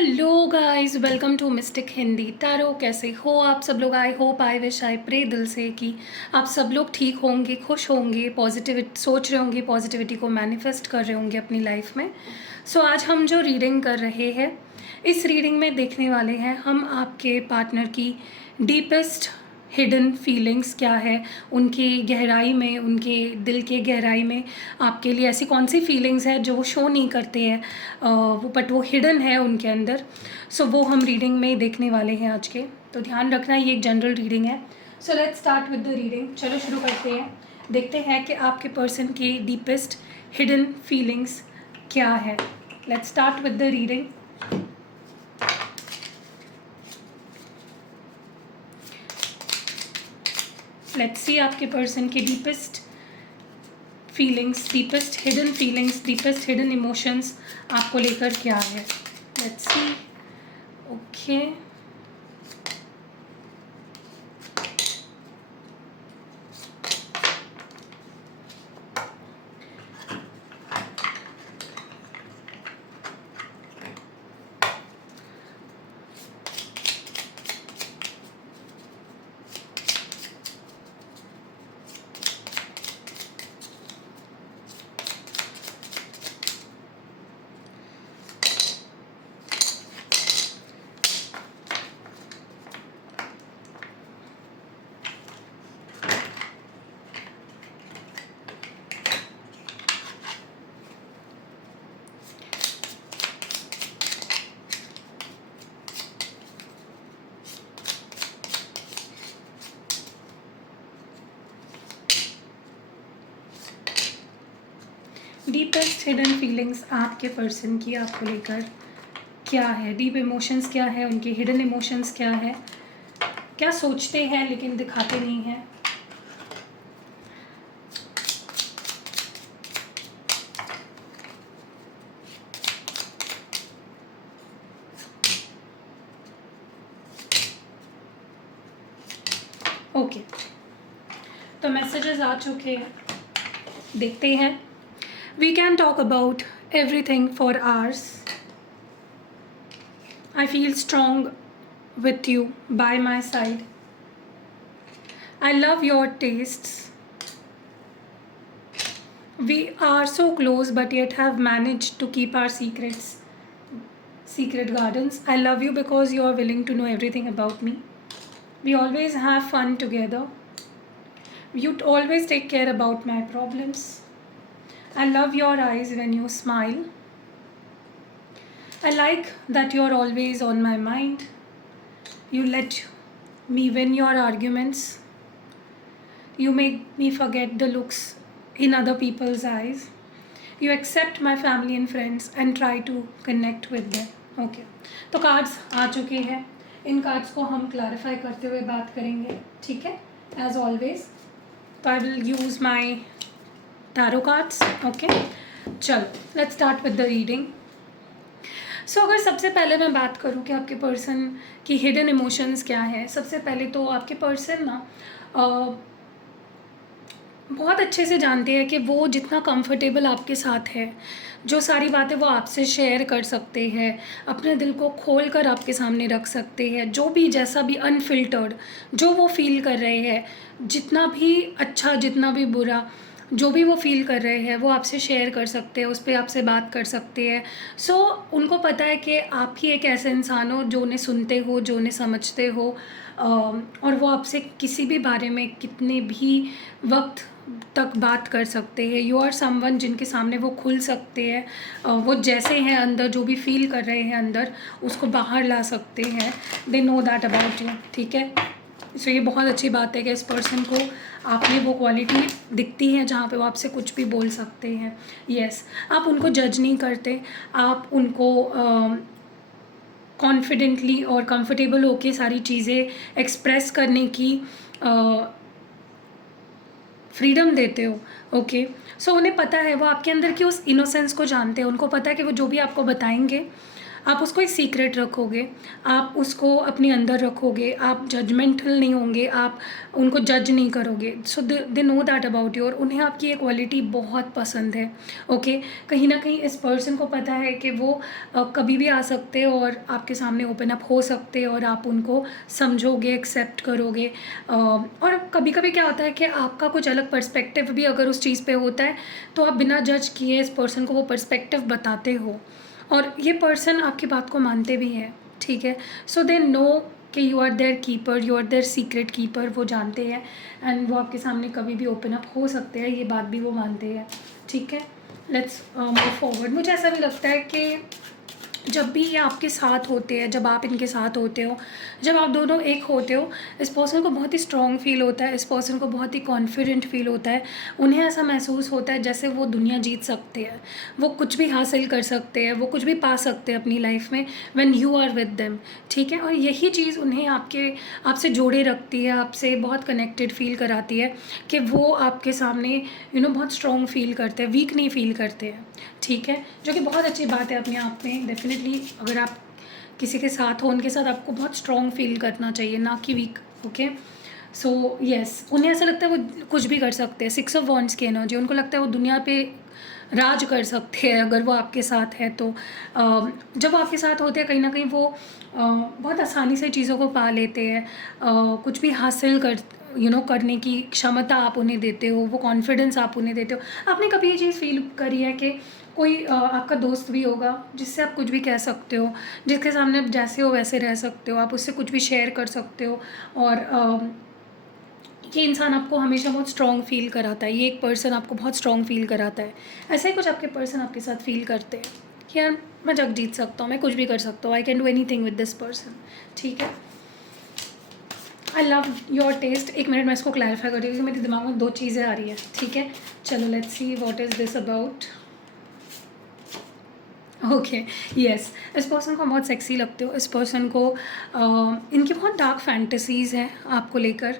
Hello guys, welcome to mystic Hindi tarot. कैसे हो आप सब लोग? I hope, I wish, I pray दिल से कि आप सब लोग ठीक होंगे, खुश होंगे, पॉजिटिविटी सोच रहे होंगे, पॉजिटिविटी को मैनिफेस्ट कर रहे होंगे अपनी लाइफ में। सो आज हम जो रीडिंग कर रहे हैं, इस रीडिंग में देखने वाले हैं हम आपके पार्टनर की डीपेस्ट हिडन फीलिंग्स क्या है, उनकी गहराई में, उनके दिल के गहराई में आपके लिए ऐसी कौन सी फीलिंग्स है जो वो शो नहीं करते हैं, बट वो हिडन है उनके अंदर। सो वो हम रीडिंग में देखने वाले हैं आज के। तो ध्यान रखना, ये एक जनरल रीडिंग है। So let's start with the reading. चलो शुरू करते हैं। देखते हैं कि आपके पर्सन की डीपेस्ट हिडन फीलिंग्स क्या है। Let's start with the reading. Let's see आपके पर्सन की deepest feelings, deepest hidden feelings, deepest hidden emotions आपको लेकर क्या है। Let's see. Okay, deepest hidden feelings आपके पर्सन की आपको लेकर क्या है। डीप इमोशंस क्या है, उनके हिडन इमोशंस क्या है, क्या सोचते हैं लेकिन दिखाते नहीं हैं। ओके, तो मैसेजेस आ चुके हैं, देखते हैं। We can talk about everything for hours. I feel strong with you by my side. I love your tastes. We are so close but yet have managed to keep our secrets. Secret gardens. I love you because you are willing to know everything about me. We always have fun together. You always take care about my problems. I love your eyes when you smile. I like that you're always on my mind. You let me win your arguments. You make me forget the looks in other people's eyes. You accept my family and friends and try to connect with them. Okay, तो cards आ चुके हैं। इन cards को हम clarify करते हुए बात करेंगे, ठीक है, एज ऑलवेज। तो I will use my tarot cards. Okay, चलो let's start with the reading. So अगर सबसे पहले मैं बात करूँ कि आपके पर्सन की हिडन इमोशंस क्या है, सबसे पहले तो आपके पर्सन ना बहुत अच्छे से जानते हैं कि वो जितना कंफर्टेबल आपके साथ है, जो सारी बातें वो आपसे शेयर कर सकते हैं, अपने दिल को खोल कर आपके सामने रख सकते हैं, जो भी जैसा भी अनफिल्टर्ड जो वो फील कर रहे हैं, जितना भी अच्छा जितना भी बुरा जो भी वो फील कर रहे हैं, वो आपसे शेयर कर सकते हैं, उस पर आपसे बात कर सकते हैं। सो उनको पता है कि आप ही एक ऐसे इंसान हो जो उन्हें सुनते हो, जो उन्हें समझते हो, और वो आपसे किसी भी बारे में कितने भी वक्त तक बात कर सकते हैं। यू आर समवन जिनके सामने वो खुल सकते हैं, वो जैसे हैं अंदर, जो भी फील कर रहे हैं अंदर, उसको बाहर ला सकते हैं। दे नो दैट अबाउट यू, ठीक है। सो ये बहुत अच्छी बात है कि इस पर्सन को आप में वो क्वालिटी दिखती है जहाँ पे वो आपसे कुछ भी बोल सकते हैं। यस, आप उनको जज नहीं करते, आप उनको कॉन्फिडेंटली और कंफर्टेबल होके सारी चीज़ें एक्सप्रेस करने की फ्रीडम देते हो। ओके, सो उन्हें पता है, वो आपके अंदर की उस इनोसेंस को जानते हैं। उनको पता है कि वो जो भी आपको बताएंगे आप उसको एक सीक्रेट रखोगे, आप उसको अपने अंदर रखोगे, आप जजमेंटल नहीं होंगे, आप उनको जज नहीं करोगे। So they know that about you, और उन्हें आपकी ये क्वालिटी बहुत पसंद है। ओके, कहीं ना कहीं इस पर्सन को पता है कि वो कभी भी आ सकते हैं और आपके सामने ओपन अप हो सकते हैं, और आप उनको समझोगे, एक्सेप्ट करोगे। और कभी कभी क्या होता है कि आपका कुछ अलग पर्सपेक्टिव भी अगर उस चीज़ पे होता है, तो आप बिना जज किए इस पर्सन को वो पर्सपेक्टिव बताते हो, और ये पर्सन आपकी बात को मानते भी हैं। ठीक है, सो दे नो कि you are their keeper, you are their secret keeper, वो जानते हैं, एंड वो आपके सामने कभी भी ओपन अप हो सकते हैं, ये बात भी वो मानते हैं। ठीक है, लेट्स मूव फॉरवर्ड। मुझे ऐसा भी लगता है कि जब भी ये आपके साथ होते हैं, जब आप इनके साथ होते हो, जब आप दोनों एक होते हो, इस पर्सन को बहुत ही स्ट्रॉन्ग फील होता है, इस पर्सन को बहुत ही कॉन्फिडेंट फील होता है। उन्हें ऐसा महसूस होता है जैसे वो दुनिया जीत सकते हैं, वो कुछ भी हासिल कर सकते हैं, वो कुछ भी पा सकते हैं अपनी लाइफ में when you are with them. ठीक है, और यही चीज़ उन्हें आपसे जोड़े रखती है, आपसे बहुत कनेक्टेड फील कराती है कि वो आपके सामने बहुत स्ट्रॉन्ग फील करते हैं, वीक नहीं फील करते हैं। ठीक है, जो कि बहुत अच्छी बात है अपने आप में। डेफिनेटली अगर आप किसी के साथ हो, उनके साथ आपको बहुत स्ट्रॉन्ग फील करना चाहिए, ना कि वीक। ओके, सो यस, उन्हें ऐसा लगता है वो कुछ भी कर सकते हैं। 6 ऑफ वॉन्ड्स की एनर्जी, उनको लगता है वो दुनिया पे राज कर सकते हैं अगर वो आपके साथ है तो। जब वो आपके साथ होते हैं, कहीं ना कहीं वो बहुत आसानी से चीज़ों को पा लेते हैं, कुछ भी हासिल करने की क्षमता आप उन्हें देते हो, वो कॉन्फिडेंस आप उन्हें देते हो। आपने कभी ये चीज़ फील करी है कि कोई आपका दोस्त भी होगा जिससे आप कुछ भी कह सकते हो, जिसके सामने आप जैसे हो वैसे रह सकते हो, आप उससे कुछ भी शेयर कर सकते हो, और ये इंसान आपको हमेशा बहुत स्ट्रॉन्ग फील कराता है, ये एक पर्सन आपको बहुत स्ट्रॉन्ग फील कराता है। ऐसा ही कुछ आपके पर्सन आपके साथ फील करते हैं कि यार मैं जग जीत सकता हूँ, मैं कुछ भी कर सकता हूँ, I can do any thing with this person. ठीक है, आई लव योर टेस्ट। एक मिनट मैं इसको क्लैरिफाई करती हूँ क्योंकि मेरे दिमाग में 2 चीज़ें आ रही है। ठीक है, चलो let's see what is this about. Okay, yes, इस पर्सन को बहुत सेक्सी लगते हो, इस पर्सन को इनकी बहुत डार्क फैंटेसीज़ हैं आपको लेकर।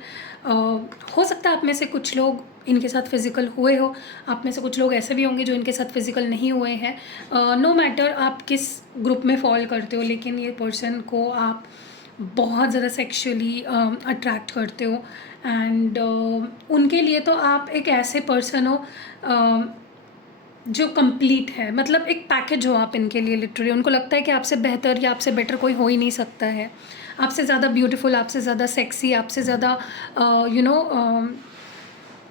हो सकता है आप में से कुछ लोग इनके साथ फिज़िकल हुए हो, आप में से कुछ लोग ऐसे भी होंगे जो इनके साथ फिज़िकल नहीं हुए हैं। नो मैटर आप किस ग्रुप में फॉल करते हो, लेकिन ये पर्सन को आप बहुत ज़्यादा सेक्सुअली अट्रैक्ट करते हो, एंड उनके लिए तो आप एक ऐसे पर्सन हो जो कंप्लीट है, मतलब एक पैकेज हो आप इनके लिए। लिटरली उनको लगता है कि आपसे बेहतर या आपसे बेटर कोई हो ही नहीं सकता है, आपसे ज़्यादा ब्यूटीफुल, आपसे ज़्यादा सेक्सी, आपसे ज़्यादा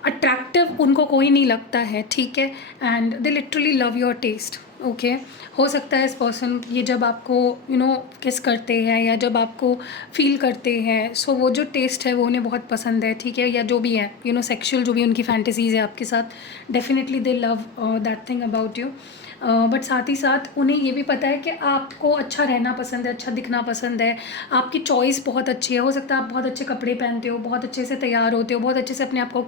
अट्रैक्टिव उनको कोई नहीं लगता है। ठीक है, and they literally love your taste. Okay, हो सकता है इस पर्सन ये जब आपको किस करते हैं या जब आपको फील करते हैं, सो वो जो टेस्ट है वो उन्हें बहुत पसंद है। ठीक है, या जो भी है सेक्शुअल जो भी उनकी फैंटेसीज़ है आपके साथ, definitely they love that thing about you. But साथ ही साथ उन्हें ये भी पता है कि आपको अच्छा रहना पसंद है, अच्छा दिखना पसंद है, आपकी चॉइस बहुत अच्छी है। हो सकता है आप बहुत अच्छे कपड़े पहनते हो, बहुत अच्छे से तैयार होते हो, बहुत अच्छे से अपने आप को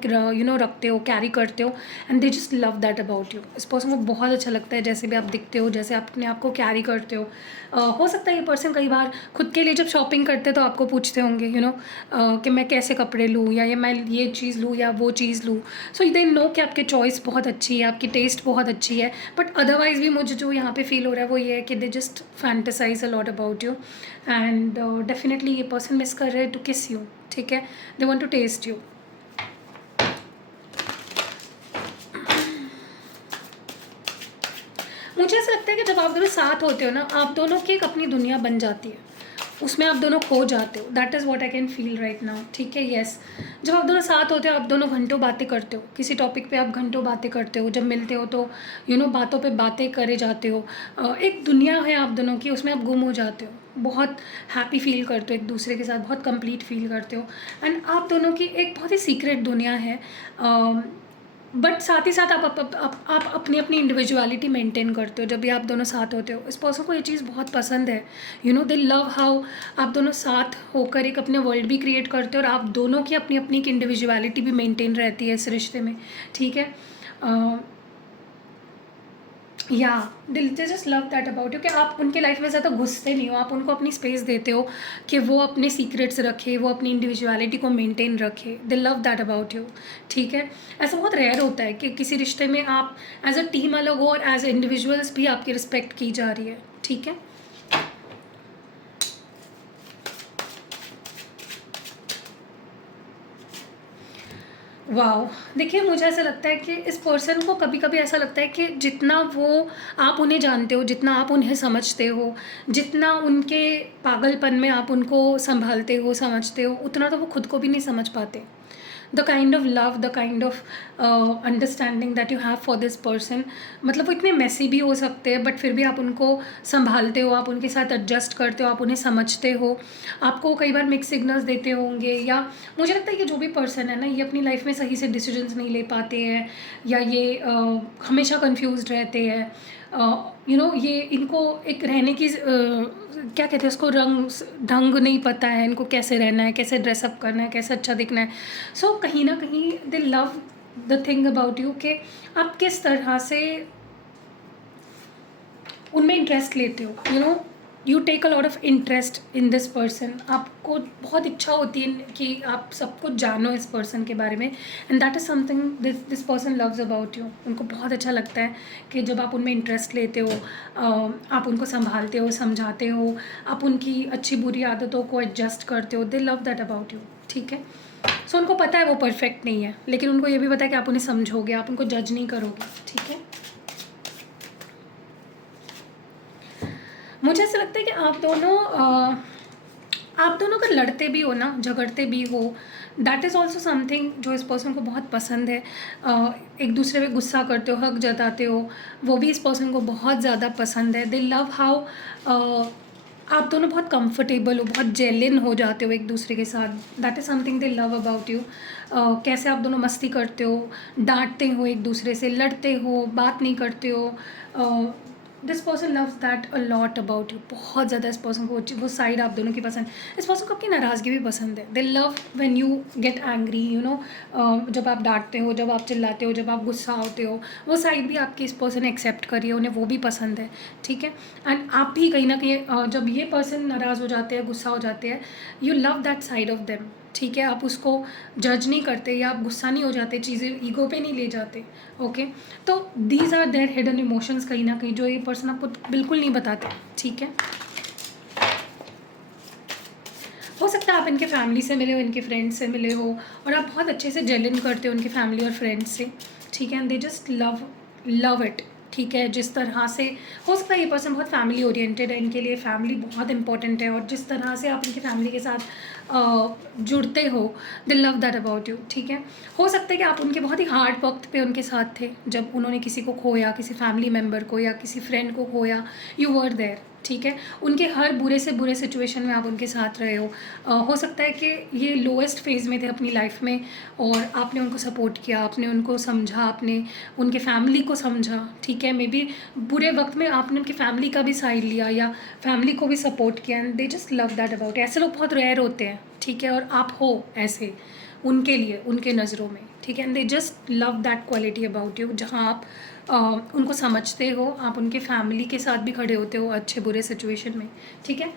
रखते हो, कैरी करते हो, and they just love that about you. इस पर्सन को बहुत अच्छा लगता है जैसे भी आप दिखते हो, जैसे आप अपने आप को कैरी करते हो। हो सकता है ये पर्सन कई बार खुद के लिए जब शॉपिंग करते हैं तो आपको पूछते होंगे कि मैं कैसे कपड़े लूँ, या मैं ये चीज़ लूँ या वो चीज़ लूँ। सो दे नो कि आपकी चॉइस बहुत अच्छी है, आपकी टेस्ट बहुत अच्छी है। बट अदरवाइज़ भी मुझे जो यहाँ पे फील हो रहा है वो ये है कि they just fantasize a lot about you, and definitely ये पर्सन मिस कर रहे हैं टू किस यू। ठीक है, they want to test you. मुझे ऐसा लगता है कि जब आप दोनों साथ होते हो ना, आप दोनों की एक अपनी दुनिया बन जाती है, उसमें आप दोनों खो जाते हो। That is what I can feel right now. ठीक है, येस, जब आप दोनों साथ होते हो आप दोनों घंटों बातें करते हो, किसी टॉपिक पे आप घंटों बातें करते हो, जब मिलते हो तो बातों पे बातें करे जाते हो। एक दुनिया है आप दोनों की, उसमें आप गुम हो जाते हो, बहुत हैप्पी फील करते हो एक दूसरे के साथ, बहुत कंप्लीट फील करते हो, एंड आप दोनों की एक बहुत ही सीक्रेट दुनिया है। बट साथ ही साथ आप अपनी अपनी इंडिविजुअलिटी मेंटेन करते हो जब भी आप दोनों साथ होते हो। इस पर्सन को ये चीज़ बहुत पसंद है, दे लव हाउ आप दोनों साथ होकर एक अपने वर्ल्ड भी क्रिएट करते हो, और आप दोनों की अपनी अपनी एक इंडिविजुअलिटी भी मेंटेन रहती है इस रिश्ते में। ठीक है, या दे just love that about you कि आप उनके लाइफ में ज़्यादा घुसते नहीं हो, आप उनको अपनी स्पेस देते हो कि वो अपने सीक्रेट्स रखे, वो अपनी इंडिविजुअलिटी को मेंटेन रखे। दे लव दैट अबाउट यू। ठीक है, ऐसा बहुत रेयर होता है कि किसी रिश्ते में आप एज अ टीम अलग हो और एज इंडिविजुअल्स भी आपकी रिस्पेक्ट की जा रही है। ठीक है, वाओ! देखिए, मुझे ऐसा लगता है कि इस पर्सन को कभी-कभी ऐसा लगता है कि जितना वो आप उन्हें जानते हो, जितना आप उन्हें समझते हो, जितना उनके पागलपन में आप उनको सँभालते हो, समझते हो, उतना तो वो खुद को भी नहीं समझ पाते। The kind of love, the kind of understanding that you have for this person, मतलब वो इतने मेसी भी हो सकते हैं, बट फिर भी आप उनको संभालते हो, आप उनके साथ एडजस्ट करते हो, आप उन्हें समझते हो, आपको कई बार मिक्स सिग्नल्स देते होंगे, या मुझे लगता है कि जो भी पर्सन है ना, ये अपनी लाइफ में सही से डिसीजंस नहीं ले पाते हैं, या ये हमेशा कंफ्यूज्ड रहते हैं। ये इनको एक रहने की क्या कहते हैं उसको, ढंग नहीं पता है इनको, कैसे रहना है, कैसे ड्रेसअप करना है, कैसे अच्छा दिखना है। सो कहीं ना कहीं they love the thing about you कि आप किस तरह से उनमें इंटरेस्ट लेते हो, you take a lot of interest in this person. आपको बहुत इच्छा होती है कि आप सब कुछ जानो इस पर्सन के बारे में, and that is something this person loves about you. उनको बहुत अच्छा लगता है कि जब आप उनमें इंटरेस्ट लेते हो, आप उनको संभालते हो, समझाते हो, आप उनकी अच्छी बुरी आदतों को एडजस्ट करते हो। दे लव दैट अबाउट यू, ठीक है। सो उनको पता है वो परफेक्ट नहीं है, लेकिन उनको ये भी पता है कि आप उन्हें समझोगे, आप उनको जज नहीं करोगे, ठीक है। मुझे ऐसा लगता है कि आप दोनों अगर लड़ते भी हो ना, झगड़ते भी हो, दैट इज़ ऑल्सो समथिंग जो इस पर्सन को बहुत पसंद है। एक दूसरे पे गुस्सा करते हो, हक जताते हो, वो भी इस पर्सन को बहुत ज़्यादा पसंद है। दे लव हाउ आप दोनों बहुत कंफर्टेबल हो, बहुत जेलिन हो जाते हो एक दूसरे के साथ। That is something they love about you. कैसे आप दोनों मस्ती करते हो, डांटते हो एक दूसरे से, लड़ते हो, बात नहीं करते हो। This person loves that a lot about you. बहुत ज़्यादा इस पर्सन को वो साइड आप दोनों की पसंद। इस पर्सन को आपकी नाराज़गी भी पसंद है। दे love when you get angry, जब आप डांटते हो, जब आप चिल्लाते हो, जब आप गुस्सा होते हो, वो साइड भी आपकी इस पर्सन ने एक्सेप्ट करी है, उन्हें वो भी पसंद है, ठीक है। एंड आप भी कहीं ना कहीं जब ये पर्सन नाराज़ हो जाते हैं, गुस्सा हो जाते हैं, you love that side of them, ठीक है। आप उसको जज नहीं करते, या आप गुस्सा नहीं हो जाते, चीज़ें ईगो पे नहीं ले जाते, ओके। तो these are there hidden emotions कहीं ना कहीं, जो ये पर्सन आपको बिल्कुल नहीं बताते, ठीक है। हो सकता है आप इनके फैमिली से मिले हो, इनके फ्रेंड्स से मिले हो, और आप बहुत अच्छे से जेलिन करते हो उनकी फैमिली और फ्रेंड्स से, ठीक है। And they just love it, ठीक है। जिस तरह से हो सकता है ये पर्सन बहुत फैमिली ओरिएंटेड है, इनके लिए फैमिली बहुत इंपॉर्टेंट है, और जिस तरह से आप इनकी फैमिली के साथ जुड़ते हो, दे लव दैट अबाउट यू, ठीक है। हो सकता है कि आप उनके बहुत ही हार्ड वक्त पे उनके साथ थे, जब उन्होंने किसी को खोया, किसी फैमिली मेम्बर को या किसी फ्रेंड को खोया, यू वर देयर, ठीक है। उनके हर बुरे से बुरे सिचुएशन में आप उनके साथ रहे हो सकता है कि ये लोएस्ट फेज़ में थे अपनी लाइफ में, और आपने उनको सपोर्ट किया, आपने उनको समझा, आपने उनके फैमिली को समझा, ठीक है। मे बी बुरे वक्त में आपने उनकी फैमिली का भी साइड लिया, या फैमिली को भी सपोर्ट किया, and they just love that about. ऐसे लोग बहुत रेयर होते हैं, ठीक है, और आप हो ऐसे उनके लिए, उनके नज़रों में, ठीक है। And they just love that quality about you, जहाँ आप उनको समझते हो, आप उनके फैमिली के साथ भी खड़े होते हो अच्छे बुरे सिचुएशन में, ठीक है।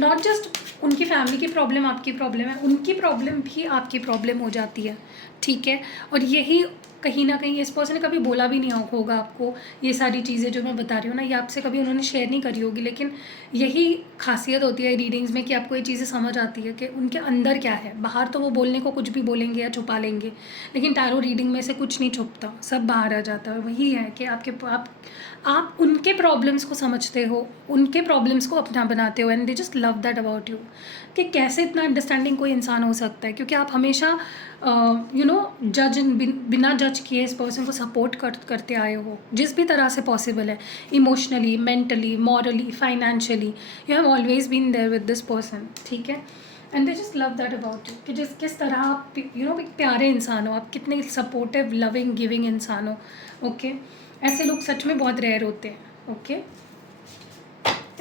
नॉट जस्ट उनकी फैमिली की प्रॉब्लम आपकी प्रॉब्लम है, उनकी प्रॉब्लम भी आपकी प्रॉब्लम हो जाती है, ठीक है। और यही कहीं ना कहीं इस पर्सन ने कभी बोला भी नहीं होगा आपको, ये सारी चीज़ें जो मैं बता रही हूँ ना, ये आपसे कभी उन्होंने शेयर नहीं करी होगी, लेकिन यही खासियत होती है रीडिंग्स में कि आपको ये चीज़ें समझ आती है कि उनके अंदर क्या है। बाहर तो वो बोलने को कुछ भी बोलेंगे या छुपा लेंगे, लेकिन टैरो रीडिंग में से कुछ नहीं छुपता, सब बाहर आ जाता है। वही है कि आप उनके प्रॉब्लम्स को समझते हो, उनके प्रॉब्लम्स को अपना बनाते हो, and they just love that about you. कि कैसे इतना अंडरस्टैंडिंग कोई इंसान हो सकता है, क्योंकि आप हमेशा बिना जज किए इस पर्सन को सपोर्ट करते आए हो जिस भी तरह से पॉसिबल है, emotionally, mentally, morally, financially, you have always been there with this person, ठीक है। And they just love that about you कि किस तरह आप एक प्यारे इंसान हो, आप कितने सपोर्टिव, लविंग, गिविंग इंसान हो, ओके। ऐसे लोग सच में बहुत रेयर होते हैं, ओके।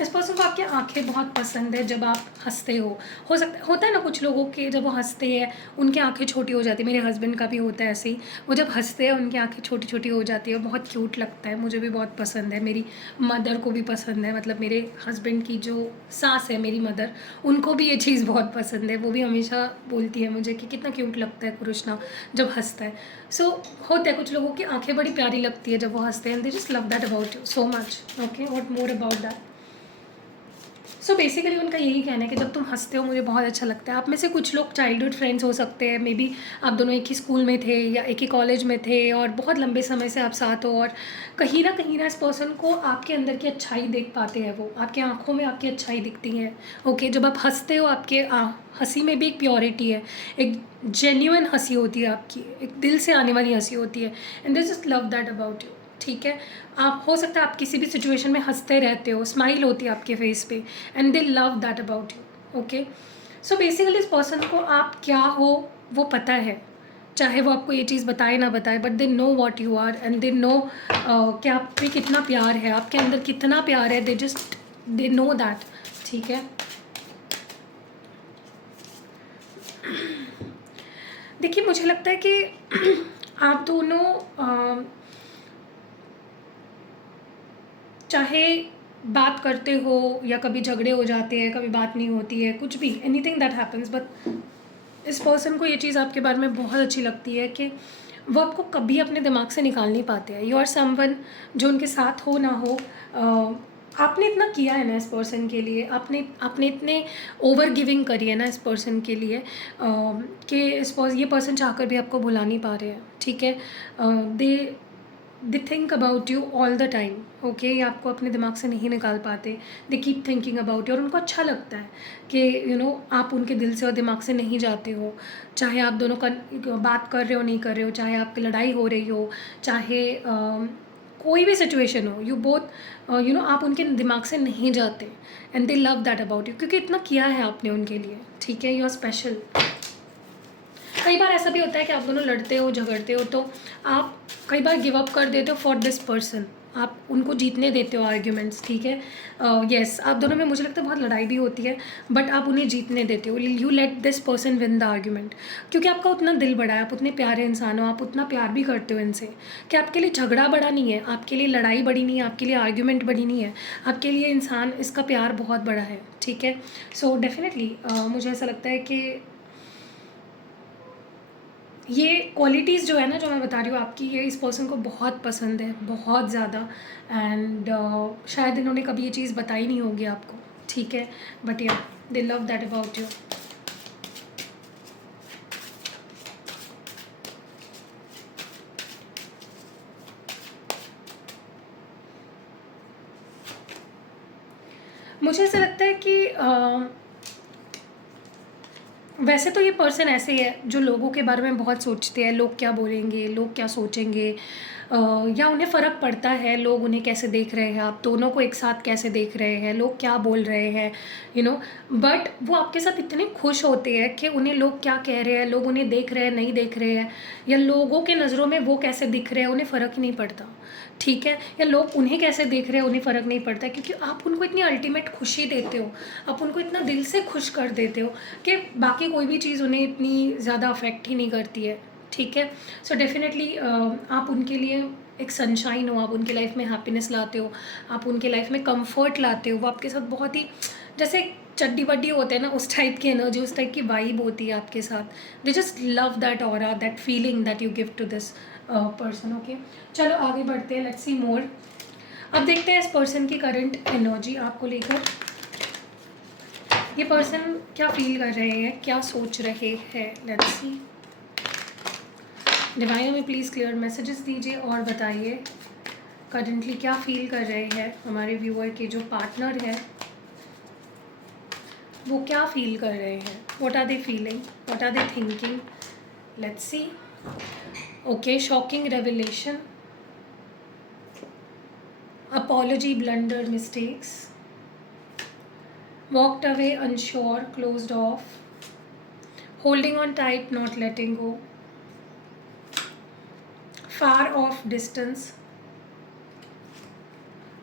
इस पर्सन को आपकी आंखें बहुत पसंद है जब आप हंसते हो सकता होता है ना कुछ लोगों के, जब वो हंसते हैं उनकी आंखें छोटी हो जाती है। मेरे हस्बैंड का भी होता है ऐसे ही, वो जब हंसते हैं उनकी आंखें छोटी छोटी हो जाती है, बहुत क्यूट लगता है, मुझे भी बहुत पसंद है, मेरी मदर को भी पसंद है, मतलब मेरे हस्बैंड की जो सास है मेरी मदर, उनको भी ये चीज़ बहुत पसंद है। वो भी हमेशा बोलती है मुझे कि कितना क्यूट लगता है कृष्णा जब हंसता है। सो होता है कुछ लोगों की आंखें बड़ी प्यारी लगती है जब वो हंसते हैं, दे just love that about you so much, okay. What more about that. So basically उनका यही कहना है कि जब तुम हंसते हो मुझे बहुत अच्छा लगता है। आप में से कुछ लोग चाइल्डहुड फ्रेंड्स हो सकते हैं, मे बी आप दोनों एक ही स्कूल में थे या एक ही कॉलेज में थे और बहुत लंबे समय से आप साथ हो, और कहीं ना इस पर्सन को आपके अंदर की अच्छाई देख पाते हैं, वो आपकी आंखों में आपकी अच्छाई दिखती है। ओके, जब आप हंसते हो आपके हंसी में भी एक प्योरिटी है, एक जेन्युइन हंसी होती है आपकी, एक दिल से आने वाली हंसी होती है, and they just love that about you. ठीक है, आप हो सकता है आप किसी भी सिचुएशन में हंसते रहते हो, स्माइल होती है आपके फेस पे, and they love that about you. Okay, so basically इस पर्सन को आप क्या हो वो पता है, चाहे वो आपको ये चीज़ बताए ना बताए, but they know what you are and they know कि आप पे कितना प्यार है, आपके अंदर कितना प्यार है, दे नो दैट। ठीक है, देखिए मुझे लगता है कि आप दोनों चाहे बात करते हो या कभी झगड़े हो जाते हैं, कभी बात नहीं होती है, कुछ भी एनीथिंग दैट हैपन्स, बट इस पर्सन को ये चीज़ आपके बारे में बहुत अच्छी लगती है कि वो आपको कभी अपने दिमाग से निकाल नहीं पाते हैं। यू आर समवन, जो उनके साथ हो ना हो, आपने इतना किया है ना इस पर्सन के लिए, आपने इतने ओवर गिविंग करी है ना इस पर्सन के लिए, कि ये पर्सन चाहकर भी आपको भुला नहीं पा रहे हैं। ठीक है, they they think about you all the time. Okay, ये आपको अपने दिमाग से नहीं निकाल पाते, they keep thinking about you, और उनको अच्छा लगता है कि आप उनके दिल से और दिमाग से नहीं जाते हो। चाहे आप दोनों का बात कर रहे हो नहीं कर रहे हो, चाहे आपकी लड़ाई हो रही हो, चाहे कोई भी सिचुएशन हो, यू बोथ आप उनके दिमाग से नहीं जाते, and they love that about you, क्योंकि इतना किया है आपने उनके लिए। ठीक है, यू आर स्पेशल। कई बार ऐसा भी होता है कि आप दोनों लड़ते हो झगड़ते हो, तो आप कई बार गिव अप कर देते हो फॉर दिस पर्सन, आप उनको जीतने देते हो आर्ग्यूमेंट्स। ठीक है, यस, आप दोनों में मुझे लगता है बहुत लड़ाई भी होती है, बट आप उन्हें जीतने देते हो, you let this person win the argument, क्योंकि आपका उतना दिल बड़ा है, आप उतने प्यारे इंसान हो, आप उतना प्यार भी करते हो इनसे, कि आपके लिए झगड़ा बड़ा नहीं है, आपके लिए लड़ाई बड़ी नहीं है, आपके लिए आर्ग्यूमेंट बड़ी नहीं है, आपके लिए इंसान इसका प्यार बहुत बड़ा है। ठीक है, सो डेफिनेटली मुझे ऐसा लगता है कि ये क्वालिटीज़ जो है ना, जो मैं बता रही हूँ आपकी, ये इस पर्सन को बहुत पसंद है, बहुत ज़्यादा, एंड शायद इन्होंने कभी ये चीज़ बताई नहीं होगी आपको। ठीक है, बट या दे लव दैट अबाउट यू। मुझे ऐसा लगता है कि वैसे तो ये पर्सन ऐसे है जो लोगों के बारे में बहुत सोचते हैं, लोग क्या बोलेंगे, लोग क्या सोचेंगे, या उन्हें फ़र्क पड़ता है लोग उन्हें कैसे देख रहे हैं, आप दोनों को एक साथ कैसे देख रहे हैं, लोग क्या बोल रहे हैं, बट वो आपके साथ इतने खुश होते हैं कि उन्हें लोग क्या कह रहे हैं, लोग उन्हें देख रहे हैं नहीं देख रहे हैं, या लोगों के नज़रों में वो कैसे दिख रहे हैं उन्हें फ़र्क ही नहीं पड़ता। ठीक है, या लोग उन्हें कैसे देख रहे हैं उन्हें फ़र्क नहीं पड़ता, क्योंकि आप उनको इतनी अल्टीमेट खुशी देते हो, आप उनको इतना दिल से खुश कर देते हो कि बाकी कोई भी चीज़ उन्हें इतनी ज़्यादा अफेक्ट ही नहीं करती है। ठीक है, सो डेफिनेटली आप उनके लिए एक सनशाइन हो, आप उनके लाइफ में हैप्पीनेस लाते हो, आप उनके लाइफ में कंफर्ट लाते हो, वो आपके साथ बहुत ही जैसे चड्डी बड्डी होते हैं ना, उस टाइप की एनर्जी, उस टाइप की वाइब होती है आपके साथ। They just love that aura, that feeling that you give to this person. Okay, चलो आगे बढ़ते हैं, लेट्स सी मोर। अब देखते हैं इस पर्सन की करंट एनर्जी आपको लेकर, ये पर्सन क्या फील कर रहे हैं, क्या सोच रहे हैं। लेट्स सी, डिवाइन में प्लीज़ क्लियर मैसेजेस दीजिए और बताइए करंटली क्या फील कर रहे हैं हमारे व्यूअर के जो पार्टनर है, वो क्या फील कर रहे हैं, what are they feeling, what are they thinking. Let's see. Okay, shocking revelation, apology, blunder, mistakes, walked away, unsure, closed off, holding on tight, not letting go, far off, distance,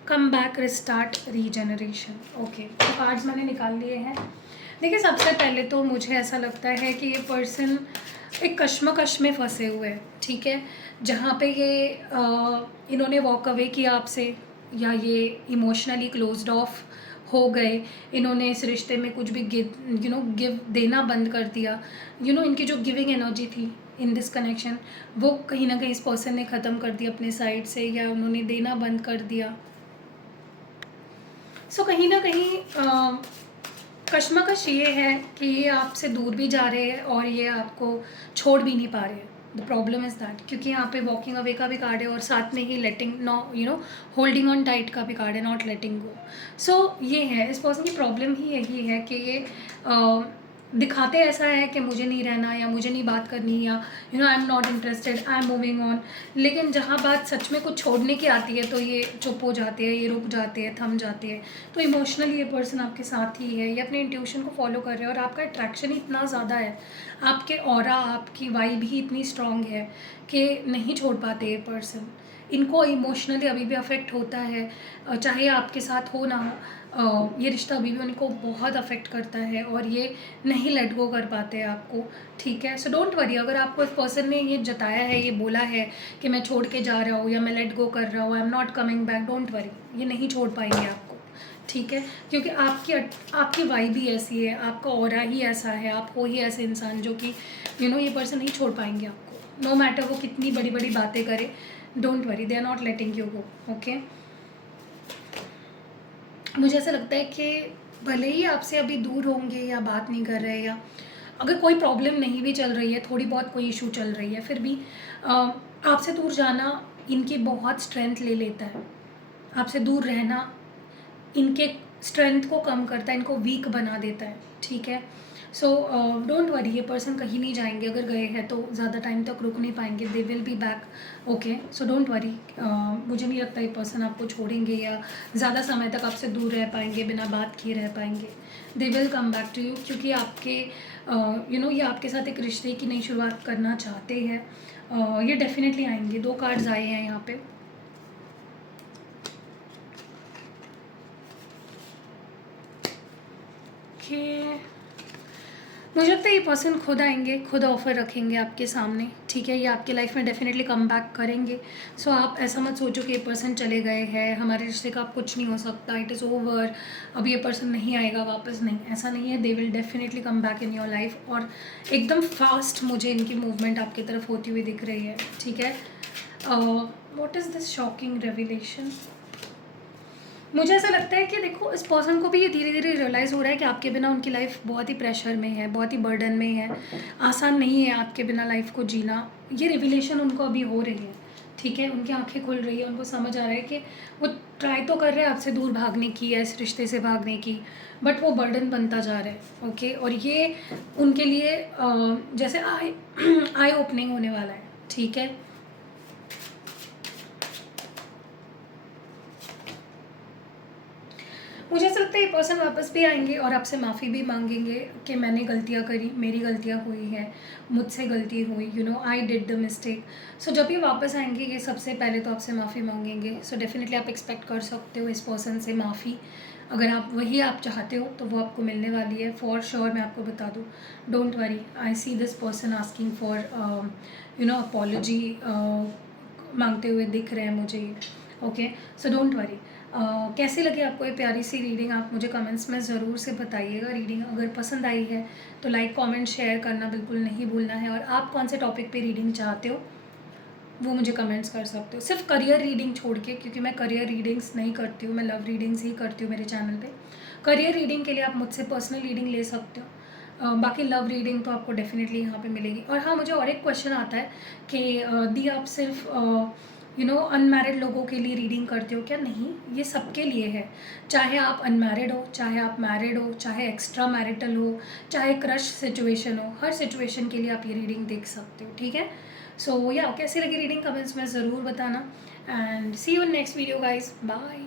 come back, restart, regeneration। Okay, तो cards मैंने निकाल लिए हैं। देखिए, सबसे पहले तो मुझे ऐसा लगता है कि ये पर्सन एक कश्मकश में फंसे हुए हैं। ठीक है, जहाँ पे ये इन्होंने वॉक अवे किया आपसे, या ये इमोशनली क्लोज्ड ऑफ हो गए, इन्होंने इस रिश्ते में कुछ भी गिव देना बंद कर दिया। इनकी जो गिविंग एनर्जी थी इन दिस कनेक्शन, वो कहीं ना कहीं इस पर्सन ने ख़त्म कर दी अपने साइड से, या उन्होंने देना बंद कर दिया। सो कहीं ना कहीं कश्मकश ये है कि ये आपसे दूर भी जा रहे हैं और ये आपको छोड़ भी नहीं पा रहे हैं। द प्रॉब्लम इज़ दैट, क्योंकि यहाँ पे वॉकिंग अवे का भी कार्ड है और साथ में ही लेटिंग नो होल्डिंग ऑन टाइट का भी कार्ड है, नॉट लेटिंग गो। सो ये है, इस पर्सन की प्रॉब्लम ही यही है कि ये दिखाते ऐसा है कि मुझे नहीं रहना या मुझे नहीं बात करनी या I am not interested, I am moving on. लेकिन जहाँ बात सच में कुछ छोड़ने की आती है तो ये चुप हो जाते हैं, ये रुक जाते हैं, थम जाते हैं। तो इमोशनली ये पर्सन आपके साथ ही है, ये अपने इंट्यूशन को फॉलो कर रहे हैं और आपका अट्रैक्शन ही इतना ज़्यादा है, आपके ऑरा, आपकी वाइब ही इतनी स्ट्रांग है कि नहीं छोड़ पाते ये पर्सन। इनको इमोशनली अभी भी अफेक्ट होता है, चाहे आपके साथ हो ना हो, ये रिश्ता अभी भी उनको बहुत अफेक्ट करता है और ये नहीं लेट गो कर पाते हैं आपको। ठीक है, सो डोंट वरी, अगर आपको इस पर्सन ने ये जताया है, ये बोला है कि मैं छोड़ के जा रहा हूँ या मैं लेट गो कर रहा हूँ, I am not coming back, don't worry, ये नहीं छोड़ पाएंगे आपको। ठीक है, क्योंकि आपकी वाइब ही ऐसी है, आपका ऑरा ही ऐसा है, आप हो ही ऐसे इंसान जो कि ये पर्सन नहीं छोड़ पाएंगे आपको, नो मैटर वो कितनी बड़ी बड़ी बातें करे। Don't worry, they are not letting you go. Okay, मुझे ऐसा लगता है कि भले ही आपसे अभी दूर होंगे या बात नहीं कर रहे, या अगर कोई प्रॉब्लम नहीं भी चल रही है, थोड़ी बहुत कोई इशू चल रही है, फिर भी आपसे दूर जाना इनकी बहुत स्ट्रेंथ ले लेता है। आपसे दूर रहना इनके स्ट्रेंथ को कम करता है, इनको वीक बना देता है। ठीक है, सो डोंट वरी, ये पर्सन कहीं नहीं जाएंगे, अगर गए हैं तो ज़्यादा टाइम तक रुक नहीं पाएंगे, they will be back. Okay, so don't worry, मुझे नहीं लगता ये पर्सन आपको छोड़ेंगे या ज़्यादा समय तक आपसे दूर रह पाएंगे, बिना बात किए रह पाएंगे। They will come back to you, क्योंकि आपके ये आपके साथ एक रिश्ते की नई शुरुआत करना चाहते हैं। ये डेफिनेटली आएंगे। 2 कार्ड्स आए हैं यहाँ पे। मुझे लगता है ये पर्सन खुद आएंगे, खुद ऑफ़र रखेंगे आपके सामने। ठीक है, ये आपके लाइफ में डेफिनेटली कम बैक करेंगे। सो आप ऐसा मत सोचो कि ये पर्सन चले गए हैं, हमारे रिश्ते का अब कुछ नहीं हो सकता, इट इज़ ओवर, अब ये पर्सन नहीं आएगा वापस। नहीं, ऐसा नहीं है, they will definitely come back in your life. और एकदम फास्ट मुझे इनकी मूवमेंट आपकी तरफ होती हुई दिख रही है। ठीक है, what is this shocking revelation? मुझे ऐसा लगता है कि देखो, इस पर्सन को भी ये धीरे धीरे रियलाइज़ हो रहा है कि आपके बिना उनकी लाइफ बहुत ही प्रेशर में है, बहुत ही बर्डन में है, आसान नहीं है आपके बिना लाइफ को जीना। ये रिविलेशन उनको अभी हो रही है। ठीक है, उनकी आंखें खुल रही है, उनको समझ आ रहा है कि वो ट्राई तो कर रहे हैं आपसे दूर भागने की या इस रिश्ते से भागने की, बट वो बर्डन बनता जा रहा है। ओके, और ये उनके लिए जैसे आई ओपनिंग होने वाला है। ठीक है, मुझे ऐसा लगता है ये पर्सन वापस भी आएंगे और आपसे माफ़ी भी मांगेंगे कि मैंने गलतियाँ करी, मेरी गलतियाँ हुई हैं, मुझसे गलती हुई, आई डिड द मिस्टेक। सो जब ये वापस आएंगे, ये सबसे पहले तो आपसे माफ़ी मांगेंगे। सो डेफिनेटली आप एक्सपेक्ट कर सकते हो इस पर्सन से माफ़ी। अगर आप चाहते हो तो वो आपको मिलने वाली है फॉर श्योर। मैं आपको बता दूँ, don't worry, I see this person asking for apology मांगते हुए दिख रहे हैं मुझे ये। Okay, so don't worry. कैसी लगी आपको ये प्यारी सी रीडिंग, आप मुझे कमेंट्स में ज़रूर से बताइएगा। रीडिंग अगर पसंद आई है तो लाइक कमेंट शेयर करना बिल्कुल नहीं भूलना है। और आप कौन से टॉपिक पे रीडिंग चाहते हो वो मुझे कमेंट्स कर सकते हो, सिर्फ करियर रीडिंग छोड़ के, क्योंकि मैं करियर रीडिंग्स नहीं करती हूँ, मैं लव रीडिंग्स ही करती हूँ मेरे चैनल पे। करियर रीडिंग के लिए आप मुझसे पर्सनल रीडिंग ले सकते हो, बाकी लव रीडिंग तो आपको डेफिनेटली यहाँ पे मिलेगी। और हाँ, मुझे और एक क्वेश्चन आता है कि दी आप सिर्फ अनमैरिड लोगों के लिए रीडिंग करते हो क्या? नहीं, ये सबके लिए है। चाहे आप अनमैरिड हो, चाहे आप मैरिड हो, चाहे एक्स्ट्रा मैरिटल हो, चाहे क्रश सिचुएशन हो, हर सिचुएशन के लिए आप ये रीडिंग देख सकते हो। ठीक है, सो या कैसी लगी रीडिंग कमेंट्स में ज़रूर बताना। And see you in next video guys, bye.